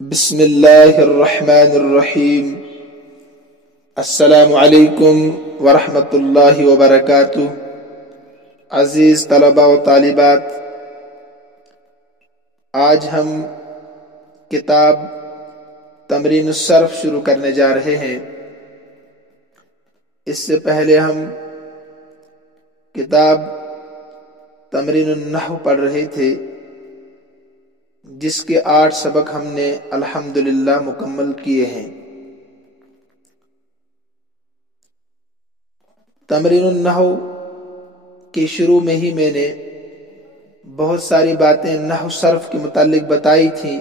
بسم اللہ الرحمن الرحیم۔ السلام علیکم ورحمۃ اللہ وبرکاتہ۔ عزیز طلباء و طالبات، آج ہم کتاب تمرین الصرف شروع کرنے جا رہے ہیں۔ اس سے پہلے ہم کتاب تمرین النحو پڑھ رہے تھے، جس کے 8 سبق ہم نے الحمدللہ مکمل کیے ہیں۔ تمرین النحو کے شروع میں ہی میں نے بہت ساری باتیں نحو صرف کے متعلق بتائی تھیں،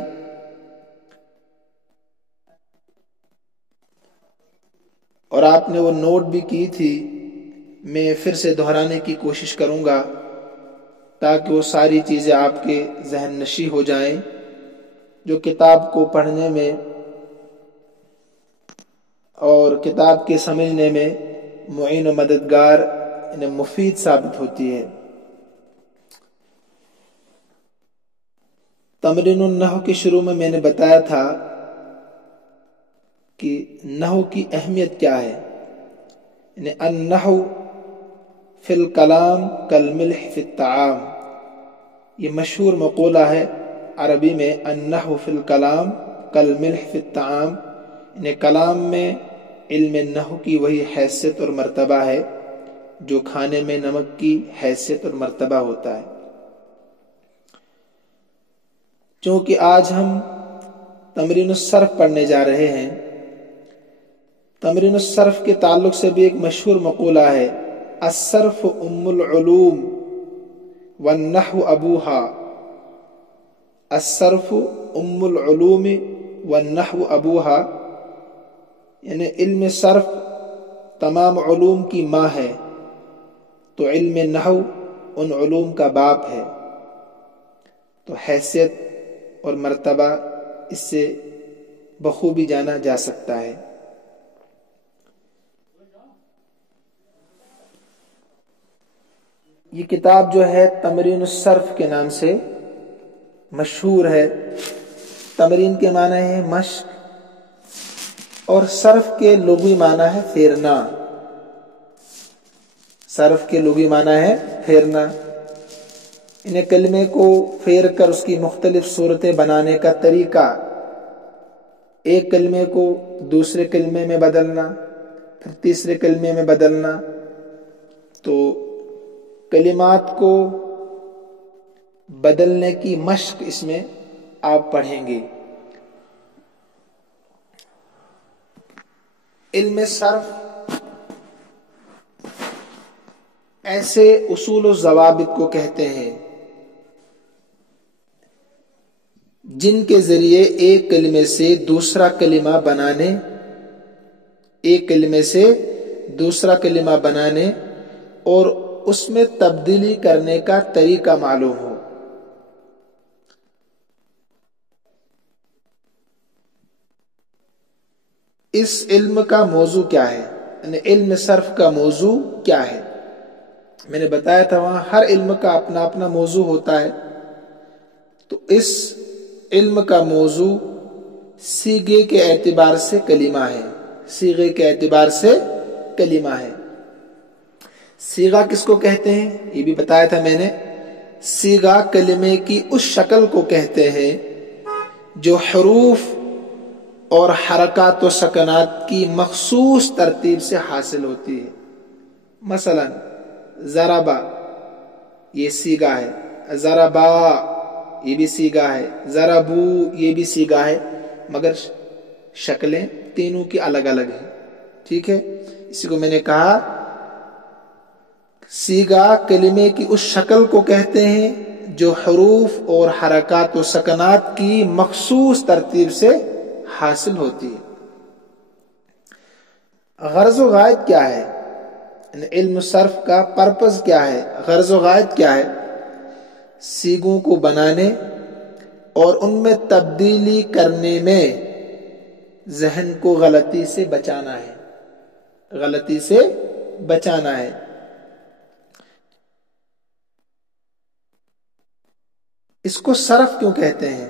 اور آپ نے وہ نوٹ بھی کی تھی۔ میں پھر سے دہرانے کی کوشش کروں گا تاکہ وہ ساری چیزیں آپ کے ذہن نشیں ہو جائیں، جو کتاب کو پڑھنے میں اور کتاب کے سمجھنے میں معین و مددگار مفید ثابت ہوتی ہے۔ تمرین النحو کے شروع میں نے بتایا تھا کہ نحو کی اہمیت کیا ہے۔ النحو فی الکلام کالملح فی الطعام، یہ مشہور مقولہ ہے عربی میں، النحو فی الکلام کالملح فی الطعام، کلام میں علم نحو کی وہی حیثیت اور مرتبہ ہے جو کھانے میں نمک کی حیثیت اور مرتبہ ہوتا ہے۔ چونکہ آج ہم تمرین الصرف پڑھنے جا رہے ہیں، تمرین الصرف کے تعلق سے بھی ایک مشہور مقولہ ہے، الصرف ام العلوم والنحو ابوہا۔ الصرف ام العلوم والنحو ابوہا، یعنی علم صرف تمام علوم کی ماں ہے تو علم نحو ان علوم کا باپ ہے۔ تو حیثیت اور مرتبہ اس سے بخوبی جانا جا سکتا ہے۔ یہ کتاب جو ہے تمرین الصرف کے نام سے مشہور ہے۔ تمرین کے معنی ہے مشق، اور صرف کے لغوی معنی ہے پھیرنا۔ صرف کے لغوی معنی ہے پھیرنا، انہیں کلمے کو پھیر کر اس کی مختلف صورتیں بنانے کا طریقہ، ایک کلمے کو دوسرے کلمے میں بدلنا، پھر تیسرے کلمے میں بدلنا۔ تو کلمات کو بدلنے کی مشق اس میں آپ پڑھیں گے۔ علم صرف ایسے اصول و ضوابط کو کہتے ہیں جن کے ذریعے ایک کلمے سے دوسرا کلمہ بنانے، ایک کلمے سے دوسرا کلمہ بنانے اور اس میں تبدیلی کرنے کا طریقہ معلوم ہو۔ اس علم کا موضوع کیا ہے، یعنی علم صرف کا موضوع کیا ہے؟ میں نے بتایا تھا وہاں ہر علم کا اپنا اپنا موضوع ہوتا ہے۔ تو اس علم کا موضوع صیغے کے اعتبار سے کلمہ ہے، صیغے کے اعتبار سے کلمہ ہے۔ صیغہ کس کو کہتے ہیں یہ بھی بتایا تھا میں نے۔ صیغہ کلمے کی اس شکل کو کہتے ہیں جو حروف اور حرکات و سکنات کی مخصوص ترتیب سے حاصل ہوتی ہے۔ مثلا ضربا یہ صیغہ ہے، ضربا یہ بھی صیغہ ہے، ضربو یہ بھی صیغہ ہے، مگر شکلیں تینوں کی الگ الگ ہیں۔ ٹھیک ہے، اسی کو میں نے کہا صیغہ کلمے کی اس شکل کو کہتے ہیں جو حروف اور حرکات و سکنات کی مخصوص ترتیب سے حاصل ہوتی ہے۔ غرض و غائد کیا ہے، علم صرف کا پرپز کیا ہے، غرض و غائد کیا ہے؟ صیغوں کو بنانے اور ان میں تبدیلی کرنے میں ذہن کو غلطی سے بچانا ہے، غلطی سے بچانا ہے۔ اس کو صرف کیوں کہتے ہیں؟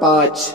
5,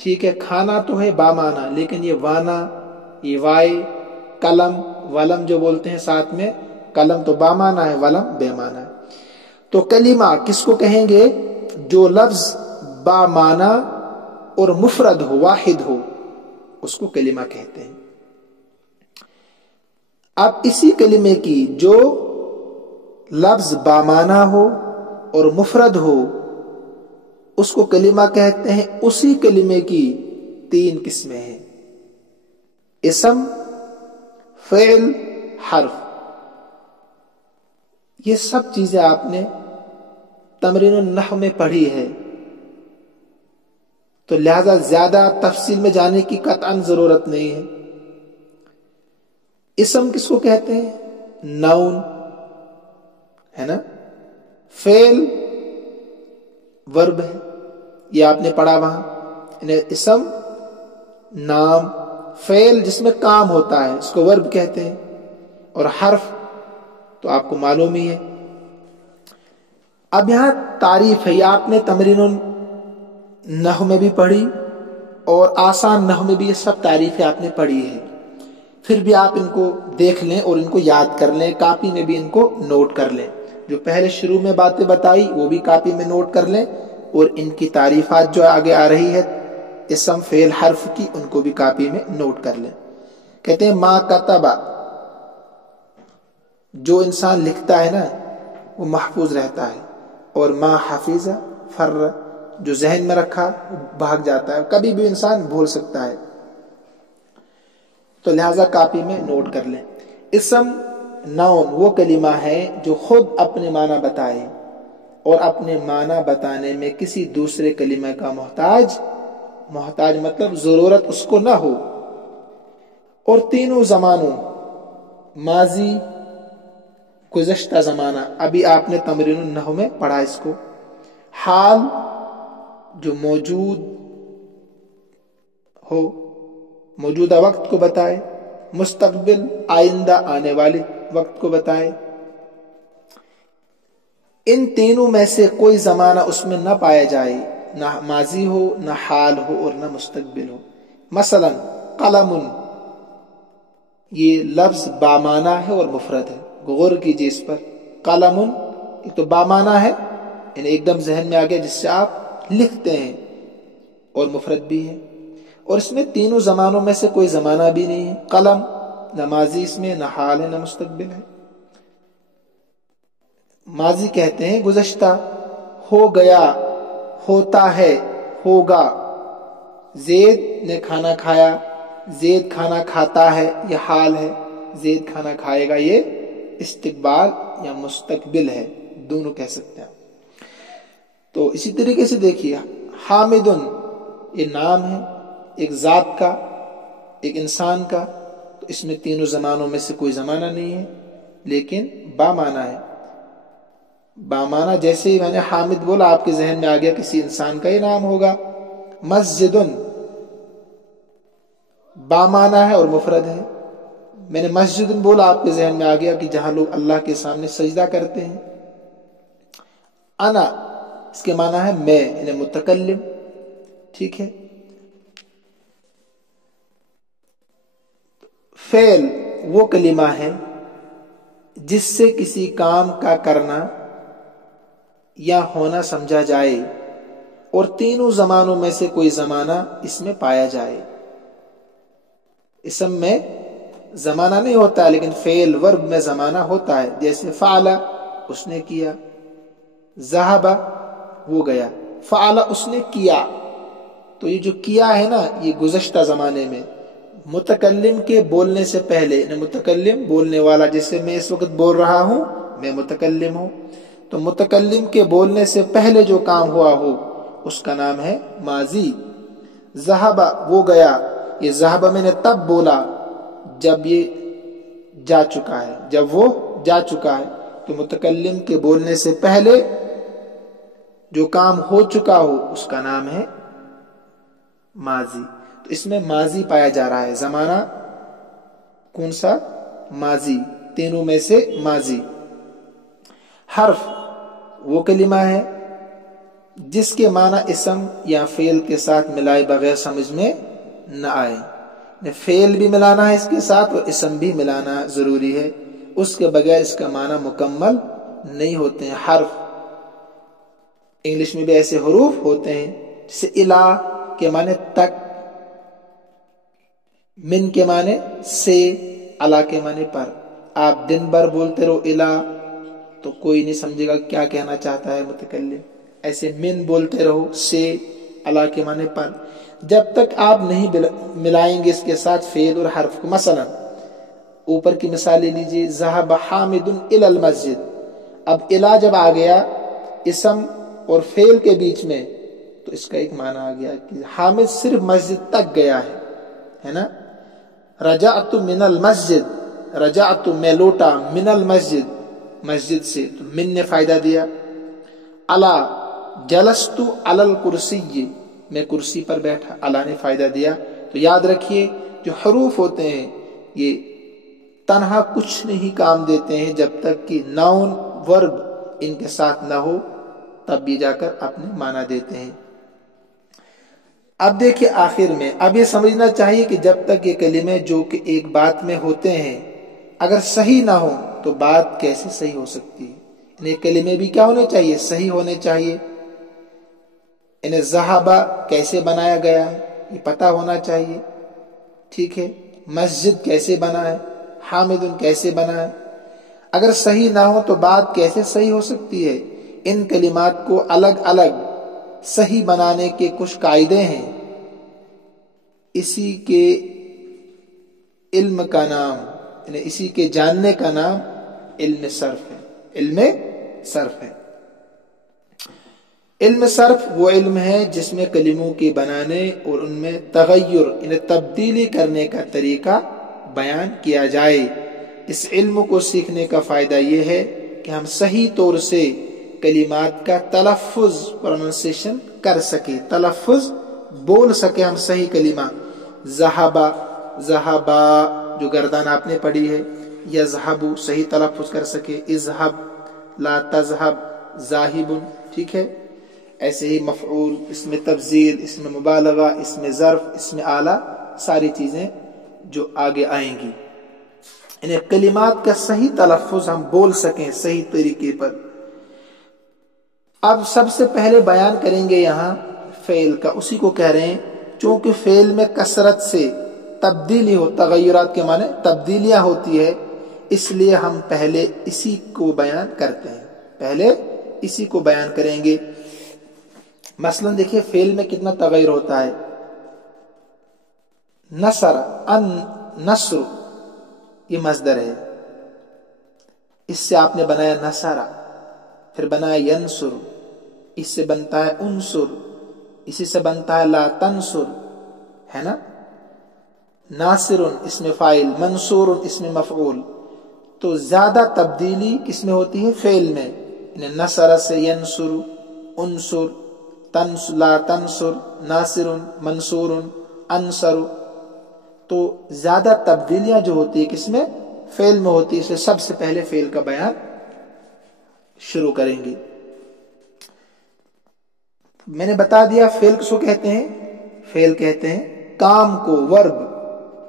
ٹھیک ہے، کھانا تو ہے بامانا، لیکن یہ وانا، یہ وائے، قلم، ولم جو بولتے ہیں ساتھ میں، قلم تو بامانا ہے، ولم بے مانا ہے۔ تو کلمہ کس کو کہیں گے؟ جو لفظ بامانا اور مفرد ہو، واحد ہو، اس کو کلمہ کہتے ہیں۔ اب اسی کلمے کی جو لفظ بامانا ہو اور مفرد ہو اس کو کلمہ کہتے ہیں۔ اسی کلمے کی 3 قسمیں ہیں: اسم، فعل، حرف۔ یہ سب چیزیں آپ نے تمرین النحو میں پڑھی ہے، تو لہذا زیادہ تفصیل میں جانے کی قطعاً ضرورت نہیں ہے۔ اسم کس کو کہتے ہیں؟ ناؤن ہے نا، فعل ورب ہے، یہ آپ نے پڑھا وہاں، یعنی اسم نام، فعل جس میں کام ہوتا ہے اس کو ورب کہتے ہیں، اور حرف تو آپ کو معلوم ہی ہے۔ اب یہاں تعریف ہے، یہ آپ نے تمرین النحو میں بھی پڑھی اور آسان نحو میں بھی یہ سب تعریفیں آپ نے پڑھی ہے۔ پھر بھی آپ ان کو دیکھ لیں اور ان کو یاد کر لیں، کاپی میں بھی ان کو نوٹ کر لیں۔ جو پہلے شروع میں باتیں بتائی وہ بھی کاپی میں نوٹ کر لیں، اور ان کی تعریفات جو آگے آ رہی ہے اسم، فعل، حرف کی، ان کو بھی کاپی میں نوٹ کر لیں۔ کہتے ہیں ما کتبہ، جو انسان لکھتا ہے نا وہ محفوظ رہتا ہے، اور ما حفظ فر، جو ذہن میں رکھا بھاگ جاتا ہے، کبھی بھی انسان بھول سکتا ہے، تو لہذا کاپی میں نوٹ کر لیں۔ اسم ناؤن وہ کلمہ ہے جو خود اپنے معنی بتائے اور اپنے معنی بتانے میں کسی دوسرے کلمہ کا محتاج مطلب ضرورت اس کو نہ ہو، اور تینوں زمانوں، ماضی، گزشتہ زمانہ، ابھی آپ نے تمرین النحو میں پڑھا اس کو، حال جو موجود ہو، موجودہ وقت کو بتائے، مستقبل آئندہ آنے والے وقت کو بتائے۔ ان تینوں میں سے کوئی زمانہ اس میں نہ پایا جائے، نہ ماضی ہو، نہ حال ہو، اور نہ مستقبل ہو۔ مثلا قلم، یہ لفظ بامانہ ہے اور مفرد ہے، غور کیجیے اس پر۔ قلم یہ تو بامانہ ہے، یعنی ایک دم ذہن میں آ گیا جس سے آپ لکھتے ہیں، اور مفرد بھی ہے، اور اس میں تینوں زمانوں میں سے کوئی زمانہ بھی نہیں ہے۔ قلم نہ ماضی اس میں، نہ حال ہے، نہ مستقبل ہے۔ ماضی کہتے ہیں گزشتہ، ہو گیا، ہوتا ہے، ہوگا۔ زید نے کھانا کھایا، زید کھانا کھاتا ہے، یہ حال ہے، زید کھانا کھائے گا، یہ استقبال یا مستقبل ہے، دونوں کہہ سکتے ہیں۔ تو اسی طریقے سے دیکھیے حامدن، یہ نام ہے ایک ذات کا، ایک انسان کا، تو اس میں تینوں زمانوں میں سے کوئی زمانہ نہیں ہے، لیکن بامانہ ہے۔ بامانہ جیسے ہی میں نے حامد بولا آپ کے ذہن میں آ گیا کسی انسان کا ہی نام ہوگا۔ مسجدن بامانہ ہے اور مفرد ہے، میں نے مسجد بولا آپ کے ذہن میں آ گیا کہ جہاں لوگ اللہ کے سامنے سجدہ کرتے ہیں۔ انا اس کے معنی ہے میں، یعنی متکلم، ٹھیک ہے۔ فعل وہ کلمہ ہے جس سے کسی کام کا کرنا یا ہونا سمجھا جائے اور تینوں زمانوں میں سے کوئی زمانہ اس میں پایا جائے۔ اسم میں زمانہ نہیں ہوتا ہے، لیکن فعل ورب میں زمانہ ہوتا ہے، جیسے فعل اس نے کیا، ذہب وہ گیا، فعل اس نے کیا، تو یہ جو کیا ہے نا یہ گزشتہ زمانے میں، متکلم کے بولنے سے پہلے، متکلم بولنے والا، جیسے میں اس وقت بول رہا ہوں میں متکلم ہوں، تو متکلم کے بولنے سے پہلے جو کام ہوا ہو اس کا نام ہے ماضی۔ ذہب وہ گیا، یہ ذہب میں نے تب بولا جب یہ جا چکا ہے، جب وہ جا چکا ہے، تو متکلم کے بولنے سے پہلے جو کام ہو چکا ہو اس کا نام ہے ماضی۔ تو اس میں ماضی پایا جا رہا ہے، زمانہ کون سا؟ ماضی، تینوں میں سے ماضی۔ حرف وہ کلمہ ہے جس کے معنی اسم یا فعل کے ساتھ ملائے بغیر سمجھ میں نہ آئے۔ فعل بھی ملانا ہے اس کے ساتھ اور اسم بھی ملانا ضروری ہے، اس کے بغیر اس کا معنی مکمل نہیں ہوتے ہیں۔ حرف انگلش میں بھی ایسے حروف ہوتے ہیں، جیسے الہ کے معنی تک، من کے معنی سے، علا کے معنی پر۔ آپ دن بھر بولتے رہو الہ تو کوئی نہیں سمجھے گا کیا کہنا چاہتا ہے متکلم۔ ایسے من بولتے رہو، سے، علا کے معنی پر، جب تک آپ نہیں ملائیں گے اس کے ساتھ فعل اور حرف کو۔ مثلا اوپر کی مثال لے لیجیے، ذهب حامد الى المسجد۔ اب الہ جب آ گیا اسم اور فعل کے بیچ میں تو اس کا ایک معنی آ گیا کہ حامد صرف مسجد تک گیا ہے نا۔ رجعت من المسجد، رجعت میں لوٹا، من المسجد مسجد سے، تو من نے فائدہ دیا۔ علا جلست علی الکرسی، میں کرسی پر بیٹھا، علا نے فائدہ دیا۔ تو یاد رکھیے جو حروف ہوتے ہیں یہ تنہا کچھ نہیں کام دیتے ہیں جب تک کہ ناؤن ورب ان کے ساتھ نہ ہو، تب بھی جا کر اپنے معنی دیتے ہیں۔ اب دیکھیے آخر میں، اب یہ سمجھنا چاہیے کہ جب تک یہ کلمے جو کہ ایک بات میں ہوتے ہیں اگر صحیح نہ ہو تو بات کیسے صحیح ہو سکتی ہے؟ انہیں کلمے بھی کیا ہونے چاہیے؟ صحیح ہونے چاہیے۔ انہیں ذہبہ کیسے بنایا گیا ہے یہ پتہ ہونا چاہیے، ٹھیک ہے۔ مسجد کیسے بنا ہے، حامد کیسے بنا ہے، اگر صحیح نہ ہو تو بات کیسے صحیح ہو سکتی ہے؟ ان کلمات کو الگ الگ صحیح بنانے کے کچھ قاعدے ہیں، اسی کے علم کا نام، یعنی اسی کے جاننے کا نام علم صرف ہے۔ علم صرف ہے۔ علم صرف وہ علم ہے جس میں کلموں کے بنانے اور ان میں تغیر یعنی تبدیلی کرنے کا طریقہ بیان کیا جائے۔ اس علم کو سیکھنے کا فائدہ یہ ہے کہ ہم صحیح طور سے کلمات کا تلفظ پروننسیشن کر سکے، تلفظ بول سکے ہم صحیح کلمہ۔ ذہبا، ذہبا جو گردان آپ نے پڑھی ہے، یذہب صحیح تلفظ کر سکے، اذہب، لا تذہب، ذاہب، ٹھیک ہے۔ ایسے ہی مفعول، اس میں تفضیل، اس میں مبالغہ، اس میں ظرف، اس میں آلہ، ساری چیزیں جو آگے آئیں گی، انہیں کلمات کا صحیح تلفظ ہم بول سکیں صحیح طریقے پر۔ اب سب سے پہلے بیان کریں گے یہاں فعل کا، اسی کو کہہ رہے ہیں چونکہ فعل میں کثرت سے تبدیلی ہو، تغیرات کے معنی تبدیلیاں ہوتی ہے، اس لیے ہم پہلے اسی کو بیان کرتے ہیں، پہلے اسی کو بیان کریں گے۔ مثلا دیکھیے فعل میں کتنا تغیر ہوتا ہے۔ نصر، ان نصر یہ مصدر ہے، اس سے آپ نے بنایا نصرہ، پھر بنایا ینصر، اس سے بنتا ہے انصر، اسی سے بنتا ہے لا تنصر، ہے نا۔ ناصر اس میں فاعل، منصور اس میں مفعول۔ تو زیادہ تبدیلی کس میں ہوتی ہے؟ فعل میں، یعنی نصر سے ینصر، انصر، لا تنصر، ناصر، منصور، انصر۔ تو زیادہ تبدیلیاں جو ہوتی ہے کس میں؟ فعل میں ہوتی ہے، اس لیے سب سے پہلے فعل کا بیان شروع کریں گے۔ میں نے بتا دیا فعل کس کو کہتے ہیں؟ فعل کہتے ہیں کام کو، ورب۔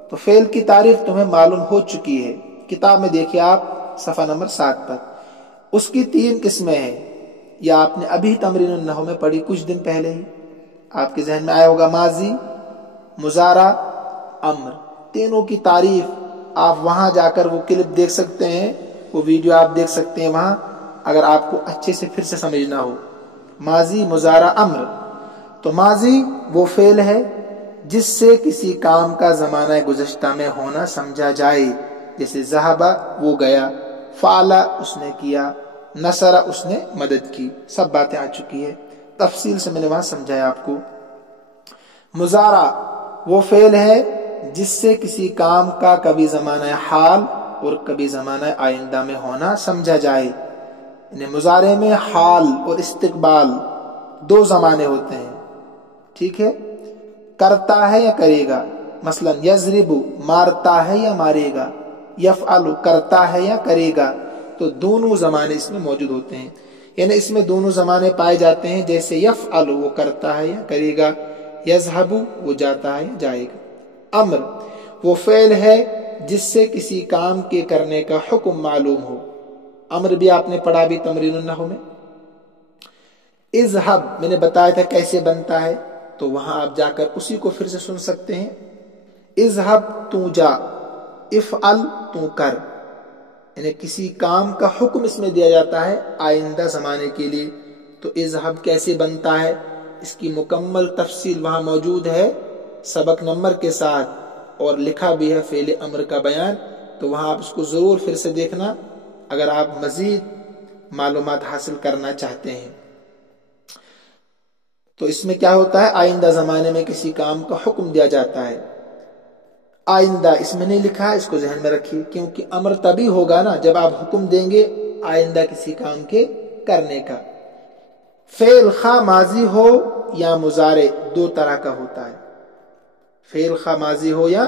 تو فعل کی تعریف تمہیں معلوم ہو چکی ہے، کتاب میں دیکھیے آپ صفحہ نمبر 7 پر۔ اس کی 3 قسمیں ہیں، یا آپ نے ابھی تمرین النحو میں پڑھی کچھ دن پہلے ہی، آپ کے ذہن میں آیا ہوگا، ماضی، مضارع، امر۔ تینوں کی تعریف آپ وہاں جا کر وہ کلپ دیکھ سکتے ہیں، وہ ویڈیو آپ دیکھ سکتے ہیں وہاں، اگر آپ کو اچھے سے پھر سے سمجھنا ہو۔ ماضی، مضارع، امر۔ تو ماضی وہ فعل ہے جس سے کسی کام کا زمانہ گزشتہ میں ہونا سمجھا جائے، جیسے ذہب وہ گیا، فعل اس نے کیا، نصر اس نے مدد کی، سب باتیں آ چکی ہے، تفصیل سے میں نے وہاں سمجھایا آپ کو۔ مضارع وہ فعل ہے جس سے کسی کام کا کبھی زمانہ حال اور کبھی زمانہ آئندہ میں ہونا سمجھا جائے، یعنی مضارع میں حال اور استقبال 2 زمانے ہوتے ہیں، ٹھیک ہے۔ کرتا ہے یا کرے گا، مثلا یضرب مارتا ہے یا مارے گا، یفعل کرتا ہے یا کرے گا، تو دونوں زمانے اس میں موجود ہوتے ہیں۔ یعنی اس میں دونوں زمانے پائے جاتے ہیں، جیسے یفعل وہ کرتا ہے یا کرے گا، یذهب وہ جاتا ہے یا جائے گا۔ امر وہ فعل ہے جس سے کسی کام کے کرنے کا حکم معلوم ہو۔ امر بھی آپ نے پڑھا بھی تمرین النحو میں۔ اذهب میں نے بتایا تھا کیسے بنتا ہے، تو وہاں آپ جا کر اسی کو پھر سے سن سکتے ہیں۔ اذهب تو جا، افعل تو کر، یعنی کسی کام کا حکم اس میں دیا جاتا ہے آئندہ زمانے کے لیے۔ تو اذهب کیسے بنتا ہے، اس کی مکمل تفصیل وہاں موجود ہے سبق نمبر کے ساتھ، اور لکھا بھی ہے فعل امر کا بیان، تو وہاں آپ اس کو ضرور پھر سے دیکھنا اگر آپ مزید معلومات حاصل کرنا چاہتے ہیں۔ تو اس میں کیا ہوتا ہے، آئندہ زمانے میں کسی کام کا حکم دیا جاتا ہے۔ آئندہ اس میں نہیں لکھا ہے، اس کو ذہن میں رکھیے، کیونکہ امر تبھی ہوگا نا جب آپ حکم دیں گے آئندہ کسی کام کے کرنے کا۔ فعل خواہ ماضی ہو یا مضارع دو طرح کا ہوتا ہے۔ فعل خواہ ماضی ہو یا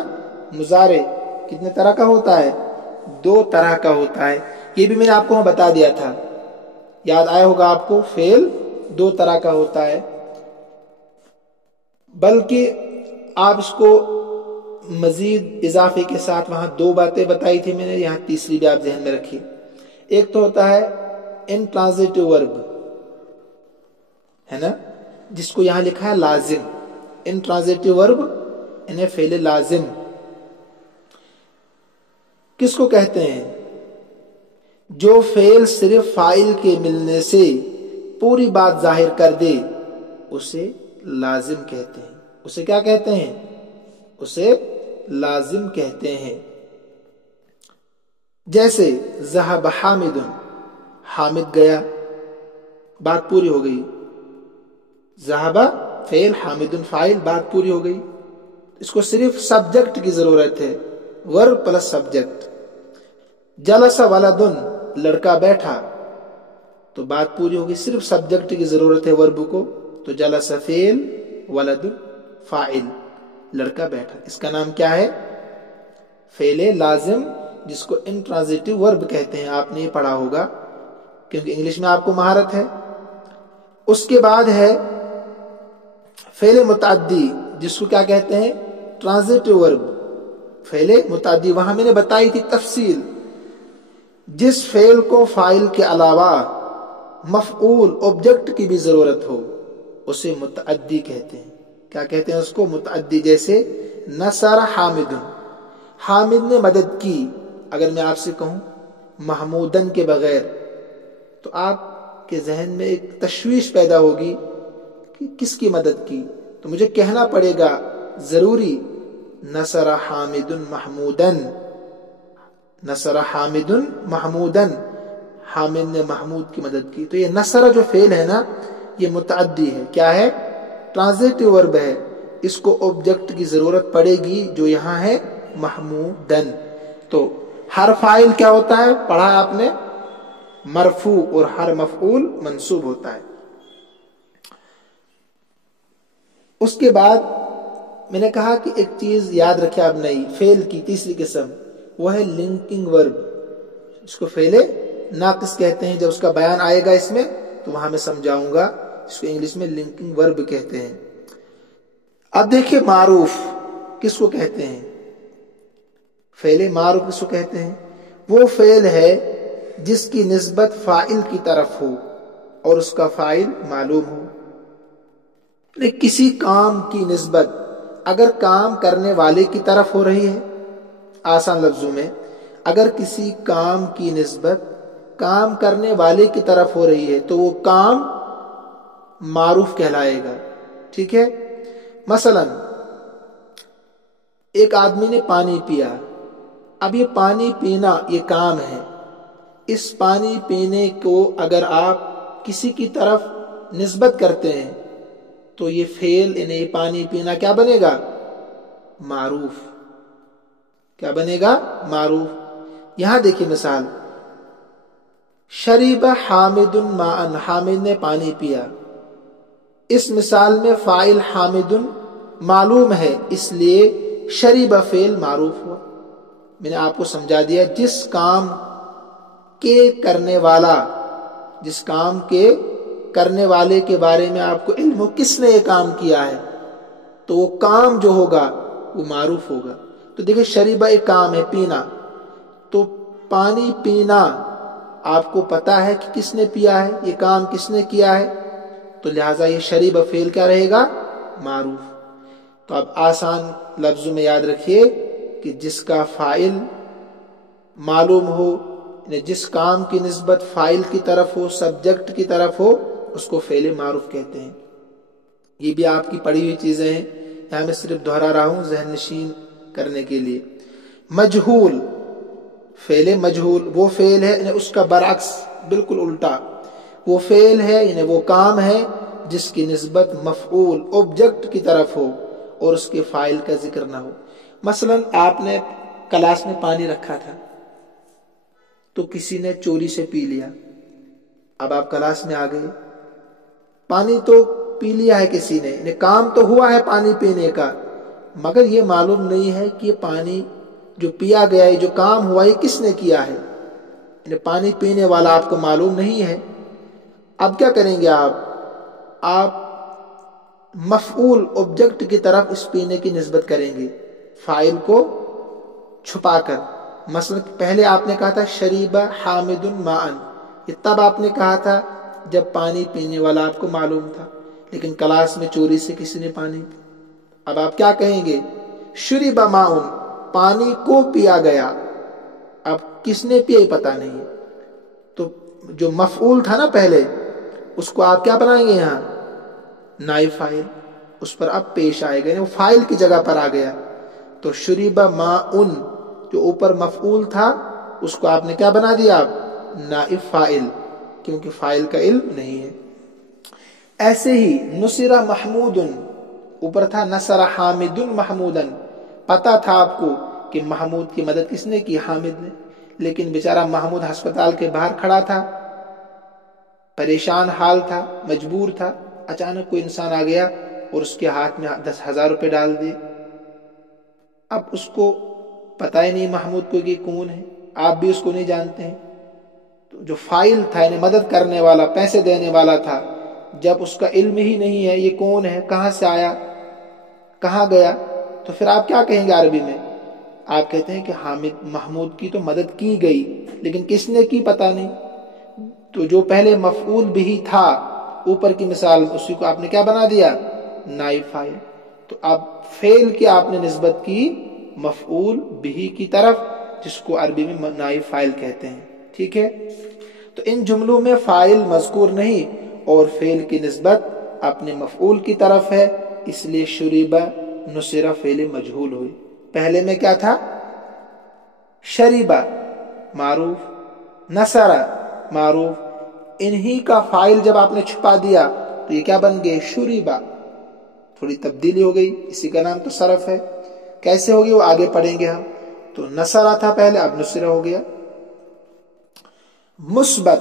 مضارع کتنے طرح کا ہوتا ہے، دو طرح کا ہوتا ہے۔ یہ بھی میں نے آپ کو بتا دیا تھا، یاد آیا ہوگا آپ کو، فعل دو طرح کا ہوتا ہے۔ بلکہ آپ اس کو مزید اضافے کے ساتھ وہاں دو باتیں بتائی تھی میں نے، یہاں تیسری بھی آپ ذہن میں رکھیے۔ ایک تو ہوتا ہے انٹرانزیٹو ورب، ہے نا، جس کو یہاں لکھا ہے لازم۔ انٹرانزیٹو ورب انہیں فعل لازم کس کو کہتے ہیں، جو فعل صرف فاعل کے ملنے سے پوری بات ظاہر کر دے اسے لازم کہتے ہیں۔ اسے کیا کہتے ہیں، اسے لازم کہتے ہیں۔ جیسے ذهب حامد، حامد گیا، بات پوری ہو گئی۔ ذهب فعل، حامد فاعل، بات پوری ہو گئی۔ اس کو صرف سبجیکٹ کی ضرورت ہے، ورب پلس سبجیکٹ۔ جلس ولد، لڑکا بیٹھا، تو بات پوری ہوگی، صرف سبجیکٹ کی ضرورت ہے ورب کو، تو جلس فعل، ولد فاعل، لڑکا بیٹھا۔ اس کا نام کیا ہے، فعل لازم، جس کو انٹرانزیٹو ورب کہتے ہیں۔ آپ نے یہ پڑھا ہوگا کیونکہ انگلش میں آپ کو مہارت ہے۔ اس کے بعد ہے فعل متعدی، جس کو کیا کہتے ہیں، ٹرانزیٹو ورب، فعل متعدی۔ وہاں میں نے بتائی تھی تفصیل، جس فعل کو فاعل کے علاوہ مفعول آبجیکٹ کی بھی ضرورت ہو اسے متعدی کہتے ہیں۔ کیا کہتے ہیں اس کو، متعدی۔ جیسے نصر حامد، حامد نے مدد کی۔ اگر میں آپ سے کہوں محمودن کے بغیر، تو آپ کے ذہن میں ایک تشویش پیدا ہوگی کہ کس کی مدد کی، تو مجھے کہنا پڑے گا ضروری نصر حامد محمودن، نصر حامد محمودن، حامد نے محمود کی مدد کی۔ تو یہ نصر جو فعل ہے نا، یہ متعدی ہے، کیا ہے، ٹرانزیٹو ورب ہے۔ اس کو آبجیکٹ کی ضرورت پڑے گی جو یہاں ہے محمودن۔ تو ہر فاعل کیا ہوتا ہے، پڑھا آپ نے، مرفوع، اور ہر مفعول منصوب ہوتا ہے۔ اس کے بعد میں نے کہا کہ ایک چیز یاد رکھے آپ نئی، فعل کی تیسری قسم، وہ ہے لنکنگ ورب، اس کو فعل ناقص کہتے ہیں۔ جب اس کا بیان آئے گا اس میں تو وہاں میں سمجھاؤں گا، اس کو انگلش میں لنکنگ ورب کہتے ہیں۔ اب دیکھیں معروف کس کو کہتے ہیں، فعل معروف کس کو کہتے ہیں، وہ فعل ہے جس کی نسبت فاعل کی طرف ہو اور اس کا فاعل معلوم ہو۔ کسی کام کی نسبت اگر کام کرنے والے کی طرف ہو رہی ہے، آسان لفظوں میں اگر کسی کام کی نسبت کام کرنے والے کی طرف ہو رہی ہے تو وہ کام معروف کہلائے گا، ٹھیک ہے۔ مثلا ایک آدمی نے پانی پیا، اب یہ پانی پینا یہ کام ہے، اس پانی پینے کو اگر آپ کسی کی طرف نسبت کرتے ہیں تو یہ فعل، انہیں یہ پانی پینا کیا بنے گا، معروف، کیا بنے گا، معروف۔ یہاں دیکھیے مثال، شریب حامد ماء، حامد نے پانی پیا۔ اس مثال میں فاعل حامد معلوم ہے، اس لیے شریب فعل معروف ہوا۔ میں نے آپ کو سمجھا دیا، جس کام کے کرنے والا جس کام کے کرنے والے کے بارے میں آپ کو علم ہو کس نے یہ کام کیا ہے، تو وہ کام جو ہوگا وہ معروف ہوگا۔ تو دیکھیں شریبہ ایک کام ہے، پینا، تو پانی پینا آپ کو پتا ہے کہ کس نے پیا ہے، یہ کام کس نے کیا ہے، تو لہٰذا یہ شریبہ فعل کیا رہے گا؟ معروف۔ تو اب آسان لفظوں میں یاد رکھیے کہ جس کا فاعل معلوم ہو، یعنی جس کام کی نسبت فاعل کی طرف ہو، سبجیکٹ کی طرف ہو، اس کو فعل معروف کہتے ہیں۔ یہ بھی آپ کی پڑھی ہوئی چیزیں ہیں، یہاں میں صرف دہرا رہا ہوں ذہن نشین کرنے کے لیے۔ مجہول، فعل مجہول وہ فعل ہے، یعنی اس کا برعکس بالکل الٹا، وہ فعل ہے یعنی وہ کام ہے جس کی نسبت مفعول آبجیکٹ کی طرف ہو اور اس کے فاعل کا ذکر نہ ہو۔ مثلا آپ نے کلاس میں پانی رکھا تھا تو کسی نے چوری سے پی لیا، اب آپ کلاس میں آ گئے، پانی تو پی لیا ہے کسی نے، یعنی کام تو ہوا ہے پانی پینے کا، مگر یہ معلوم نہیں ہے کہ یہ پانی جو پیا گیا ہے، جو کام ہوا ہے، کس نے کیا ہے، یعنی پانی پینے والا آپ کو معلوم نہیں ہے۔ اب کیا کریں گے آپ مفعول آبجیکٹ کی طرف اس پینے کی نسبت کریں گے، فاعل کو چھپا کر۔ مثلا پہلے آپ نے کہا تھا شریبہ حامد ماء، یہ تب آپ نے کہا تھا جب پانی پینے والا آپ کو معلوم تھا، لیکن کلاس میں چوری سے کسی نے پانی پیا۔ اب آپ کیا کہیں گے؟ شرب ماء، پانی کو پیا گیا، اب کس نے پیا پتہ نہیں، تو جو مفعول تھا نا پہلے، اس کو آپ کیا بنائیں گے؟ یہاں نائب فاعل، اس پر اب پیش آئے گا، یعنی وہ فاعل کی جگہ پر آ گیا۔ تو شرب ماء جو اوپر مفعول تھا اس کو آپ نے کیا بنا دیا؟ نائب فاعل، کیونکہ فاعل کا علم نہیں ہے۔ ایسے ہی نصر محمود، اوپر تھا نصر حامد محمودا، پتا تھا آپ کو کہ محمود کی مدد کس نے کی؟ حامد نے، لیکن بیچارہ محمود ہسپتال کے باہر کھڑا تھا، پریشان حال تھا، مجبور تھا، اچانک کوئی انسان آ گیا اور اس کے ہاتھ میں 10,000 روپے ڈال دیے۔ اب اس کو پتہ ہی نہیں محمود کو کہ کون ہے، آپ بھی اس کو نہیں جانتے ہیں، تو جو فاعل تھا یعنی مدد کرنے والا، پیسے دینے والا تھا، جب اس کا علم ہی نہیں ہے یہ کون ہے، کہاں سے آیا، کہاں گیا، تو پھر آپ کیا کہیں گے عربی میں؟ آپ کہتے ہیں کہ حامد محمود کی تو مدد کی گئی، لیکن کس نے کی پتہ نہیں۔ تو جو پہلے مفعول بھی تھا اوپر کی مثال، اسی کو آپ نے کیا بنا دیا؟ نائب فاعل۔ تو اب فعل کی آپ نے نسبت کی مفعول بھی کی طرف، جس کو عربی میں نائب فاعل کہتے ہیں، ٹھیک ہے۔ تو ان جملوں میں فاعل مذکور نہیں اور فعل کی نسبت اپنے مفعول کی طرف ہے، اس لیے شریبہ نصرہ فعل مجہول ہوئی۔ پہلے میں کیا تھا؟ شریبہ معروف، نصرہ معروف، انہی کا فاعل جب آپ نے چھپا دیا تو یہ کیا بن گئے؟ شریبہ۔ تھوڑی تبدیلی ہو گئی، اسی کا نام تو صرف ہے۔ کیسے ہوگی وہ آگے پڑھیں گے ہم۔ تو نصرہ تھا پہلے، اب نصرہ ہو گیا۔ مثبت،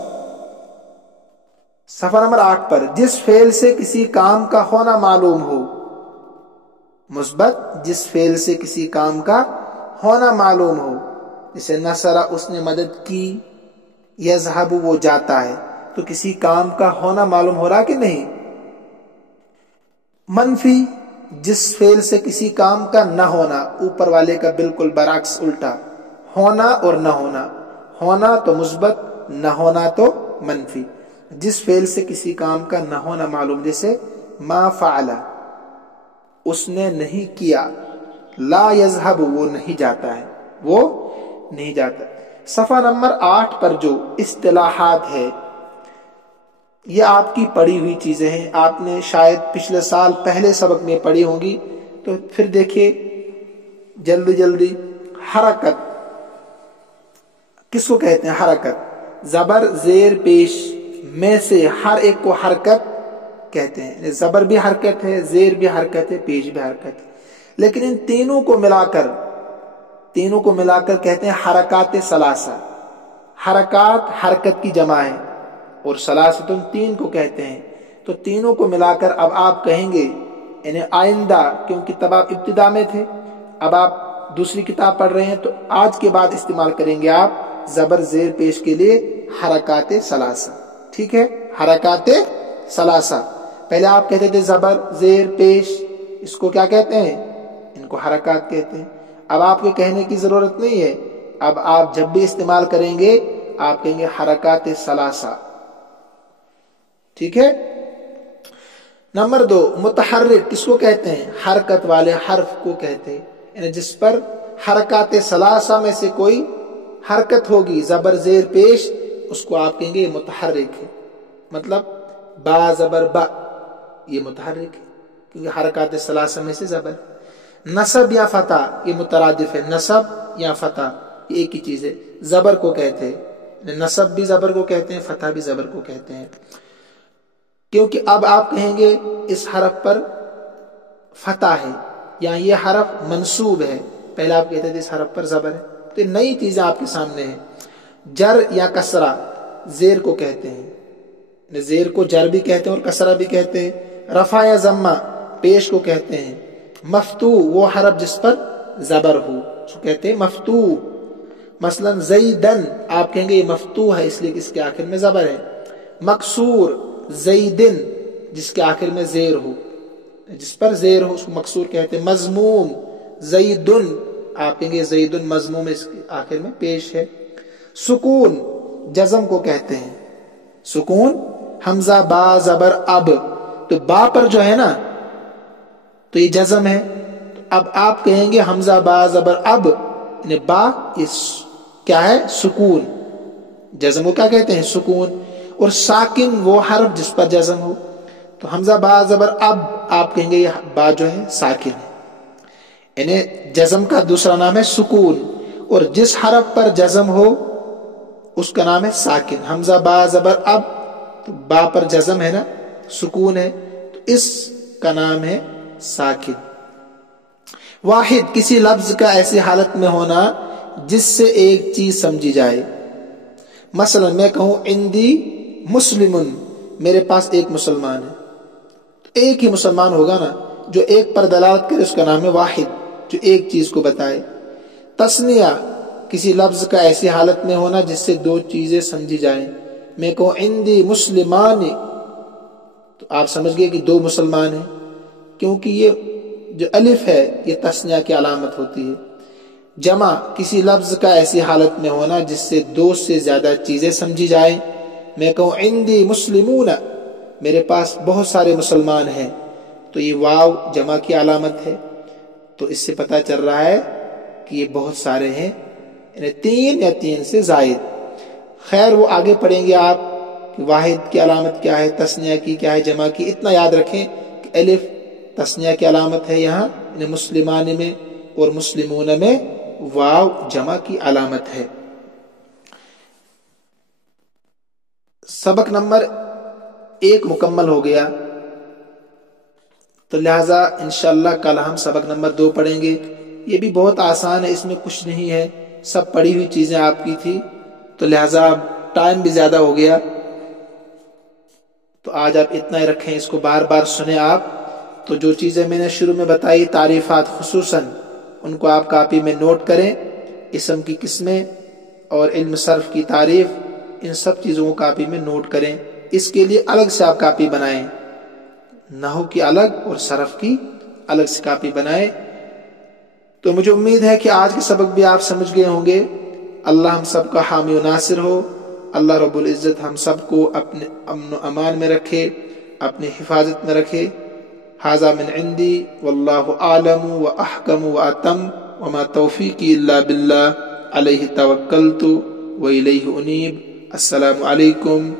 صفحہ نمبر 8 پر، جس فعل سے کسی کام کا ہونا معلوم ہو، مثبت جس فعل سے کسی کام کا ہونا معلوم ہو، جسے نصرہ اس نے مدد کی، یذہب وہ جاتا ہے، تو کسی کام کا ہونا معلوم ہو رہا کہ نہیں۔ منفی جس فعل سے کسی کام کا نہ ہونا، اوپر والے کا بالکل برعکس الٹا، ہونا اور نہ ہونا، ہونا تو مثبت، نہ ہونا تو منفی۔ جس فعل سے کسی کام کا نہ ہونا معلوم، جیسے ما فعل اس نے نہیں کیا، لا یذہب وہ نہیں جاتا ہے، وہ نہیں جاتا۔ صفحہ نمبر 8 پر جو اصطلاحات ہے یہ آپ کی پڑھی ہوئی چیزیں ہیں، آپ نے شاید پچھلے سال پہلے سبق میں پڑھی ہوں گی، تو پھر دیکھیے جلدی جلدی۔ حرکت کس کو کہتے ہیں؟ حرکت، زبر زیر پیش میں سے ہر ایک کو حرکت کہتے ہیں، زبر بھی حرکت ہے، زیر بھی حرکت ہے، پیش بھی حرکت ہے، لیکن ان تینوں کو ملا کر کہتے ہیں حرکات ثلاثہ۔ حرکات حرکت کی جمع ہے اور ثلاثتن تین کو کہتے ہیں، تو تینوں کو ملا کر اب آپ کہیں گے، یعنی آئندہ، کیونکہ تب آپ ابتدا میں تھے، اب آپ دوسری کتاب پڑھ رہے ہیں، تو آج کے بعد استعمال کریں گے آپ زبر زیر پیش کے لیے حرکات ثلاثہ۔ ٹھیک ہے، حرکات ثلاثہ. پہلے آپ کہتے تھے زبر زیر پیش، اس کو کیا کہتے ہیں؟ ان کو حرکات کہتے ہیں. اب آپ کو کہنے کی ضرورت نہیں ہے، اب آپ جب بھی استعمال کریں گے آپ کہیں گے حرکات ثلاثہ. ٹھیک ہے. نمبر 2، متحرک کس کو کہتے ہیں؟ حرکت والے حرف کو کہتے ہیں، یعنی جس پر حرکات ثلاثہ میں سے کوئی حرکت ہوگی، زبر زیر پیش، اس کو آپ کہیں گے یہ متحرک ہے. مطلب با زبر با، یہ متحرک ہے کیونکہ حرکات ثلاثہ میں سے زبر. نصب یا فتح یہ مترادف ہے، نصب یا فتح یہ ایک ہی چیز ہے. زبر کو کہتے ہیں، نصب بھی زبر کو کہتے ہیں، فتح بھی زبر کو کہتے ہیں. کیونکہ اب آپ کہیں گے اس حرف پر فتح ہے یا یہ حرف منصوب ہے، پہلے آپ کہتے تھے اس حرف پر زبر ہے. تو یہ نئی چیزیں آپ کے سامنے ہیں. جر یا کسرہ زیر کو کہتے ہیں، زیر کو جر بھی کہتے ہیں اور کسرہ بھی کہتے ہیں. رفع یا ضمہ پیش کو کہتے ہیں. مفتوح وہ حرف جس پر زبر ہو اس کو کہتے ہیں مفتوح. مثلا زیدن آپ کہیں گے یہ مفتوح ہے اس لیے کہ اس کے آخر میں زبر ہے. مکسور زیدن جس کے آخر میں زیر ہو، جس پر زیر ہو اس کو مکسور کہتے ہیں. مضموم زیدن آپ کہیں گے زیدن مضموم اس کے آخر میں پیش ہے. سکون جزم کو کہتے ہیں. سکون حمزہ با زبر اب، تو با پر جو ہے نا تو یہ جزم ہے. اب آپ کہیں گے حمزہ با زبر اب، یعنی با یہ کیا ہے؟ سکون. جزم کو کیا کہتے ہیں؟ سکون. اور ساکن وہ حرف جس پر جزم ہو، تو حمزہ با زبر اب آپ کہیں گے یہ با جو ہے ساکن ہے، یعنی جزم کا دوسرا نام ہے سکون، اور جس حرف پر جزم ہو اس کا نام ہے ساکن. حمزہ با زبر اب، تو با پر جزم ہے نا، سکون ہے، تو اس کا نام ہے ساکن. واحد کسی لفظ کا ایسی حالت میں ہونا جس سے ایک چیز سمجھی جائے. مثلا میں کہوں عندی مسلمن، میرے پاس ایک مسلمان ہے، تو ایک ہی مسلمان ہوگا نا، جو ایک پر دلالت کرے اس کا نام ہے واحد، جو ایک چیز کو بتائے. تثنیہ کسی لفظ کا ایسی حالت میں ہونا جس سے دو چیزیں سمجھی جائیں. میں کہوں عندی مسلمان، تو آپ سمجھ گئے کہ دو مسلمان ہیں، کیونکہ یہ جو الف ہے یہ تثنیہ کی علامت ہوتی ہے. جمع کسی لفظ کا ایسی حالت میں ہونا جس سے دو سے زیادہ چیزیں سمجھی جائیں. میں کہوں عندی مسلمون، میرے پاس بہت سارے مسلمان ہیں، تو یہ واو جمع کی علامت ہے، تو اس سے پتہ چل رہا ہے کہ یہ بہت سارے ہیں، یعنی تین یا تین سے زائد. خیر وہ آگے پڑھیں گے آپ کہ واحد کی علامت کیا ہے، تثنیہ کی کیا ہے، جمع کی. اتنا یاد رکھیں کہ الف تثنیہ کی علامت ہے یہاں یعنی مسلمان میں، اور مسلمون میں واو جمع کی علامت ہے. سبق نمبر 1 مکمل ہو گیا، تو لہٰذا انشاءاللہ کل ہم سبق نمبر 2 پڑھیں گے. یہ بھی بہت آسان ہے، اس میں کچھ نہیں ہے، سب پڑھی ہوئی چیزیں آپ کی تھی، تو لہٰذا ٹائم بھی زیادہ ہو گیا، تو آج آپ اتنا ہی رکھیں، اس کو بار بار سنیں آپ. تو جو چیزیں میں نے شروع میں بتائی تعریفات خصوصاً ان کو آپ کاپی میں نوٹ کریں. اسم کی قسمیں اور علم صرف کی تعریف، ان سب چیزوں کو کاپی میں نوٹ کریں. اس کے لیے الگ سے آپ کاپی بنائیں، نحو کی الگ اور صرف کی الگ سے کاپی بنائیں. تو مجھے امید ہے کہ آج کے سبق بھی آپ سمجھ گئے ہوں گے. اللہ ہم سب کا حامی و ناصر ہو. اللہ رب العزت ہم سب کو اپنے امن و امان میں رکھے، اپنی حفاظت میں رکھے. ھذا من عندی واللہ اعلم واحکم واتم وما توفیقی الا باللہ علیہ توکلت والیہ انیب. السلام علیکم